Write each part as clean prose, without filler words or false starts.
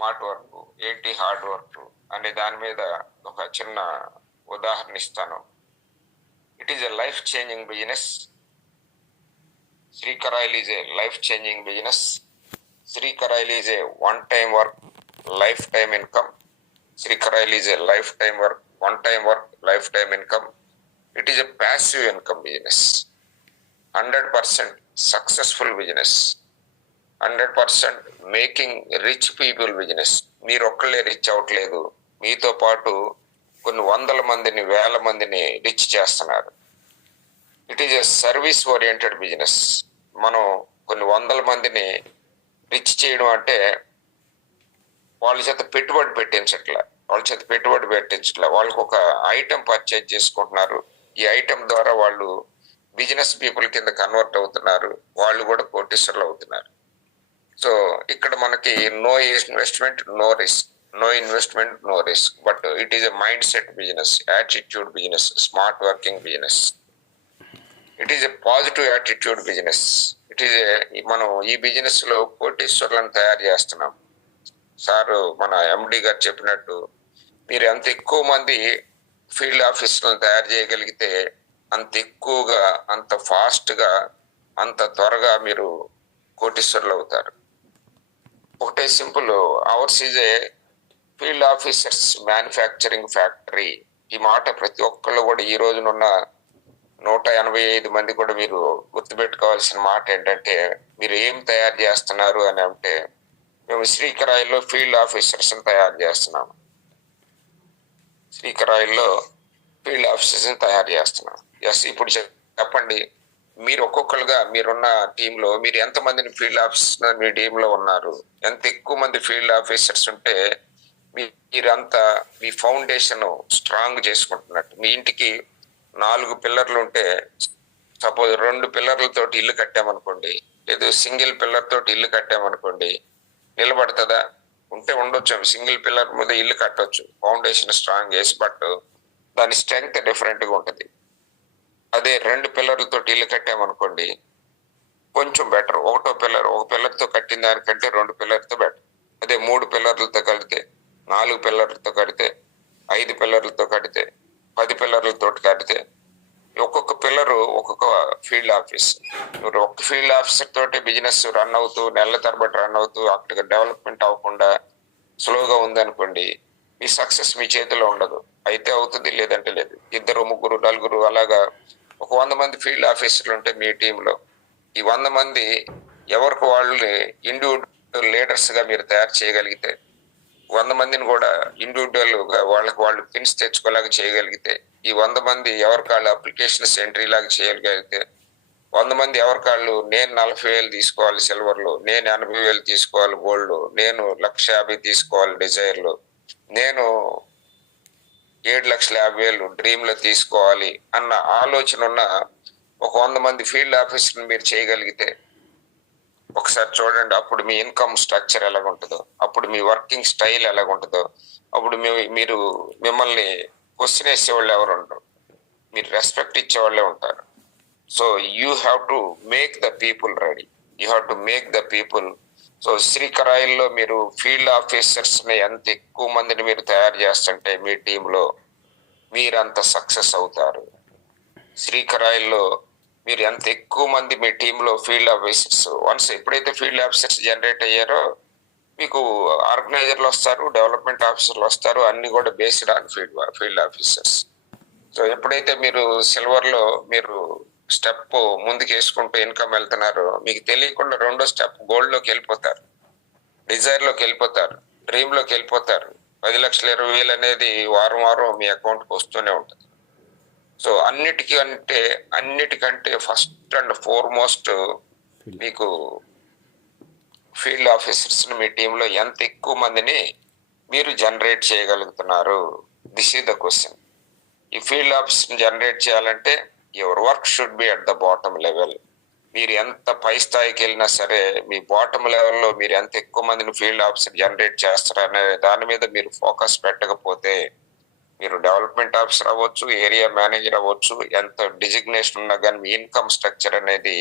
Smart work ఏంటి, hard work అనే దాని మీద ఒక చిన్న ఉదాహరణ ఇస్తాను. It is a life changing business. శ్రీకరాయిల్ is a life changing business. శ్రీకరాయిల్ is a one time work, life time income. శ్రీకరాయిల్ is a life time work, one time work, life time income. It is a passive income business. 100% successful business. 100% making rich people business. మీరు ఒక్కళ్ళే rich అవ్వట్లేదు, మీతో పాటు కొన్ని వందల మందిని, వేల మందిని రిచ్ చేస్తున్నారు. It is a service oriented business. మనం కొన్ని వందల మందిని రిచ్ చేయడం అంటే వాళ్ళ చేత పెట్టుబడి పెట్టించట్లే, వాళ్ళకి ఒక ఐటెం పర్చేజ్ చేసుకుంటున్నారు. ఈ ఐటెం ద్వారా వాళ్ళు బిజినెస్ పీపుల్ కింద కన్వర్ట్ అవుతున్నారు, వాళ్ళు కూడా కోటీశ్వర్లు అవుతున్నారు. సో ఇక్కడ మనకి no investment, no risk. No investment, no risk. But it is a mind set business, attitude business, smart working business. It is a positive attitude business. It is మనం ఈ బిజినెస్ లో కోటీశ్వర్లను తయారు చేస్తున్నాం. సారు మన ఎండి గారు చెప్పినట్టు మీరు ఎంత ఎక్కువ మంది ఫీల్డ్ ఆఫీసర్లను తయారు చేయగలిగితే అంత ఎక్కువగా, అంత ఫాస్ట్ గా, అంత త్వరగా మీరు కోటీశ్వర్లు అవుతారు. ఒకటే simple, hours is a field officers manufacturing factory. ఈ మాట ప్రతి ఒక్కళ్ళు కూడా ఈ రోజునున్న 185 మంది కూడా మీరు గుర్తుపెట్టుకోవాల్సిన మాట ఏంటంటే, మీరు ఏం తయారు చేస్తున్నారు అని అంటే, మేము శ్రీకరాయిల్లో ఫీల్డ్ ఆఫీసర్స్ తయారు చేస్తున్నాము. శ్రీకరాయిల్లో ఫీల్డ్ ఆఫీసర్స్ తయారు చేస్తున్నాం. ఎస్, ఇప్పుడు చెప్పండి, మీరు ఒక్కొక్కరుగా మీరున్న టీంలో మీరు ఎంతమందిని ఫీల్డ్ ఆఫీసర్ మీ టీంలో ఉన్నారు? ఎంత ఎక్కువ మంది ఫీల్డ్ ఆఫీసర్స్ ఉంటే మీరంతా మీ ఫౌండేషన్ స్ట్రాంగ్ చేసుకుంటున్నట్టు. మీ ఇంటికి 4 పిల్లర్లు ఉంటే, సపోజ్ 2 పిల్లర్లతో ఇల్లు కట్టామనుకోండి, లేదు సింగిల్ పిల్లర్ తోటి ఇల్లు కట్టామనుకోండి, నిలబడుతుందా? ఉంటే ఉండొచ్చు, సింగిల్ పిల్లర్ మీద ఇల్లు కట్టొచ్చు ఫౌండేషన్ స్ట్రాంగ్ చేసి, బట్ దాని స్ట్రెంగ్త్ డిఫరెంట్ గా ఉంటుంది. అదే 2 పిల్లర్లతో ఇల్లు కట్టామనుకోండి, కొంచెం బెటర్. ఒక పిల్లర్తో కట్టిన దానికంటే 2 పిల్లర్తో బెటర్. అదే 3 పిల్లర్లతో కడితే, 4 పిల్లర్లతో కడితే, 5 పిల్లర్లతో కడితే, 10 పిల్లర్లతో కడితే, ఒక్కొక్క పిల్లరు ఒక్కొక్క ఫీల్డ్ ఆఫీస్. ఒక్క ఫీల్డ్ ఆఫీసర్ తోటి బిజినెస్ రన్ అవుతూ, నెలల తరబడి రన్ అవుతూ, అక్కడ డెవలప్మెంట్ అవ్వకుండా స్లోగా ఉందనుకోండి, మీ సక్సెస్ మీ చేతిలో ఉండదు. అయితే అవుతుంది, లేదంటే లేదు. 2, 3, 4 అలాగా ఒక 100 మంది ఫీల్డ్ ఆఫీసర్లు ఉంటే మీ టీంలో, ఈ 100 మంది ఎవరికి వాళ్ళని ఇండివిజువల్ లీడర్స్ గా మీరు తయారు చేయగలిగితే, 100 మందిని కూడా ఇండివిజువల్ గా వాళ్ళకి వాళ్ళు పిన్స్ తెచ్చుకోలేగా చేయగలిగితే, ఈ 100 మంది ఎవరికాళ్ళు అప్లికేషన్స్ ఎంట్రీ లాగా చేయగలిగితే, 100 మంది ఎవరికాళ్ళు నేను 40,000 తీసుకోవాలి సిల్వర్లో, నేను 80,000 తీసుకోవాలి గోల్డ్, నేను 1,50,000 తీసుకోవాలి డిజైర్లు, నేను 7,50,000 డ్రీమ్ లో తీసుకోవాలి అన్న ఆలోచన ఉన్న ఒక 100 మంది ఫీల్డ్ ఆఫీసర్ని మీరు చేయగలిగితే, ఒకసారి చూడండి అప్పుడు మీ ఇన్కమ్ స్ట్రక్చర్ ఎలాగుంటుందో, అప్పుడు మీ వర్కింగ్ స్టైల్ ఎలాగుంటుందో, అప్పుడు మీరు మిమ్మల్ని క్వశ్చన్ వేసేవాళ్ళు ఎవరు ఉండరు, మీరు రెస్పెక్ట్ ఇచ్చేవాళ్ళే ఉంటారు. So you have to make the people ready, you have to make the people. సో శ్రీకరాయిల్లో మీరు ఫీల్డ్ ఆఫీసర్స్ ని ఎంత ఎక్కువ మందిని మీరు తయారు చేస్తుంటే మీ టీంలో, మీరంత సక్సెస్ అవుతారు. శ్రీకరాయిల్లో మీరు ఎంత ఎక్కువ మంది మీ టీంలో ఫీల్డ్ ఆఫీసర్స్, వన్స్ ఎప్పుడైతే ఫీల్డ్ ఆఫీసర్స్ జనరేట్ అయ్యారో, మీకు ఆర్గనైజర్లు వస్తారు, డెవలప్మెంట్ ఆఫీసర్లు వస్తారు, అన్ని కూడా based on field officers. So ఎప్పుడైతే మీరు సిల్వర్ లో మీరు స్టెప్ ముందుకు వేసుకుంటూ ఇన్కమ్ వెళ్తున్నారో, మీకు తెలియకుండా 2వ స్టెప్ గోల్డ్ లోకి వెళ్ళిపోతారు, డిజైర్ లోకి వెళ్ళిపోతారు, డ్రీమ్ లోకి వెళ్ళిపోతారు. 10,20,000 అనేది వారం వారం మీ అకౌంట్కి వస్తూనే ఉంటుంది. సో అన్నిటికంటే ఫస్ట్ అండ్ ఫార్మోస్ట్ మీకు ఫీల్డ్ ఆఫీసర్స్ మీ టీంలో ఎంత ఎక్కువ మందిని మీరు జనరేట్ చేయగలుగుతున్నారు? This is the question. ఈ ఫీల్డ్ ఆఫీసర్ జనరేట్ చేయాలంటే your work should be at the bottom level. మీరు ఎంత పై స్థాయికి వెళ్ళినా సరే, మీ బాటమ్ లెవెల్లో మీరు ఎంత ఎక్కువ మందిని ఫీల్డ్ ఆఫీసర్ జనరేట్ చేస్తారనే దాని మీద మీరు ఫోకస్ పెట్టకపోతే, మీరు డెవలప్మెంట్ ఆఫీసర్ అవ్వచ్చు, ఏరియా మేనేజర్ అవ్వచ్చు, ఎంత డిజిగ్నేషన్ ఉన్నా కానీ మీ ఇన్కమ్ స్ట్రక్చర్ అనేది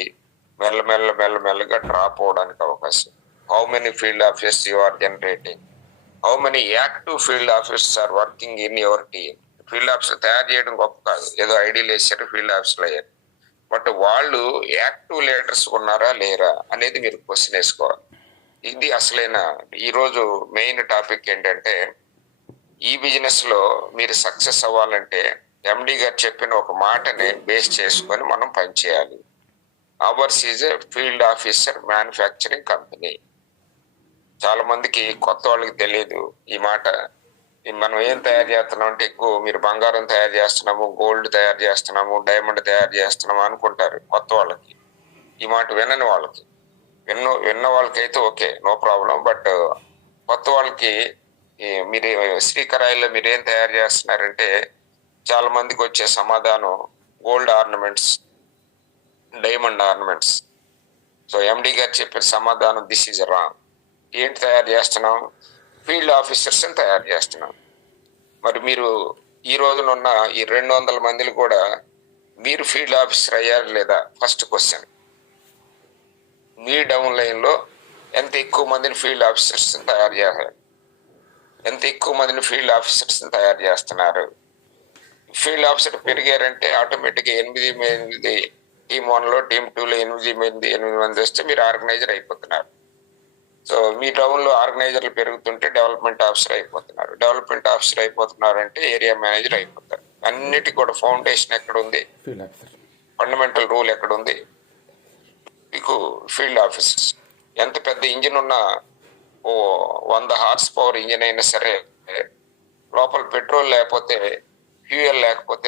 మెల్లమెల్లగా డ్రాప్ అవడానికి అవకాశం. How many field officers you are generating? How many active field officers are working in your team? Field officer తయారు చేయడం గొప్ప కాదు, ఏదో ఐడియాలు వేసారు ఫీల్డ్ ఆఫీసర్లు అయ్యారు, బట్ వాళ్ళు యాక్టివ్ లీడర్స్ ఉన్నారా లేరా అనేది మీరు క్వశ్చన్ వేసుకోవాలి. ఇది అసలైన ఈరోజు మెయిన్ టాపిక్ ఏంటంటే, ఈ బిజినెస్ లో మీరు సక్సెస్ అవ్వాలంటే ఎండి గారు చెప్పిన ఒక మాటని బేస్ చేసుకొని మనం పనిచేయాలి. Hours is a field officer manufacturing company. చాలా మందికి కొత్త వాళ్ళకి తెలియదు ఈ మాట. మనం ఏం తయారు చేస్తున్నాం అంటే, ఎక్కువ మీరు బంగారం తయారు చేస్తున్నాము, గోల్డ్ తయారు చేస్తున్నాము, డైమండ్ తయారు చేస్తున్నాము అనుకుంటారు కొత్త వాళ్ళకి. ఈ మాట వినని వాళ్ళకి, విన్న వాళ్ళకైతే ఓకే, నో ప్రాబ్లం. బట్ కొత్త వాళ్ళకి మీరు శ్రీకరాయిలో మీరేం తయారు చేస్తున్నారంటే, చాలా మందికి వచ్చే సమాధానం gold ornaments, diamond ornaments. So MD గారు చెప్పిన సమాధానం దిస్ ఈజ్ రాంగ్. ఏంటి తయారు చేస్తున్నాం? ఫీల్డ్ ఆఫీసర్స్ అని తయారు చేస్తున్నాం. మరి మీరు ఈ రోజునున్న ఈ 200 మందిని కూడా మీరు ఫీల్డ్ ఆఫీసర్ అయ్యారు లేదా? First question. మీ డౌన్ లైన్ లో ఎంత ఎక్కువ మందిని ఫీల్డ్ ఆఫీసర్స్ తయారు చేయాలి? ఎంత ఎక్కువ మందిని ఫీల్డ్ ఆఫీసర్స్ తయారు చేస్తున్నారు? ఫీల్డ్ ఆఫీసర్ పెరిగారంటే ఆటోమేటిక్గా 8 మంది టీమ్ 1లో, టీమ్ 2లో 8 మంది వస్తే మీరు ఆర్గనైజర్ అయిపోతున్నారు. సో మీ టౌన్ లో ఆర్గనైజర్లు పెరుగుతుంటే డెవలప్మెంట్ ఆఫీసర్ అయిపోతున్నారు. డెవలప్మెంట్ ఆఫీసర్ అయిపోతున్నారంటే ఏరియా మేనేజర్ అయిపోతారు. అన్నిటికీ కూడా ఫౌండేషన్ ఎక్కడ ఉంది? ఫండమెంటల్ రూల్ ఎక్కడ ఉంది? మీకు ఫీల్డ్ ఆఫీసర్స్. ఎంత పెద్ద ఇంజిన్ ఉన్నా, 100 హార్స్ పవర్ ఇంజిన్ అయినా సరే, లోపల పెట్రోల్ లేకపోతే, ఫ్యూయల్ లేకపోతే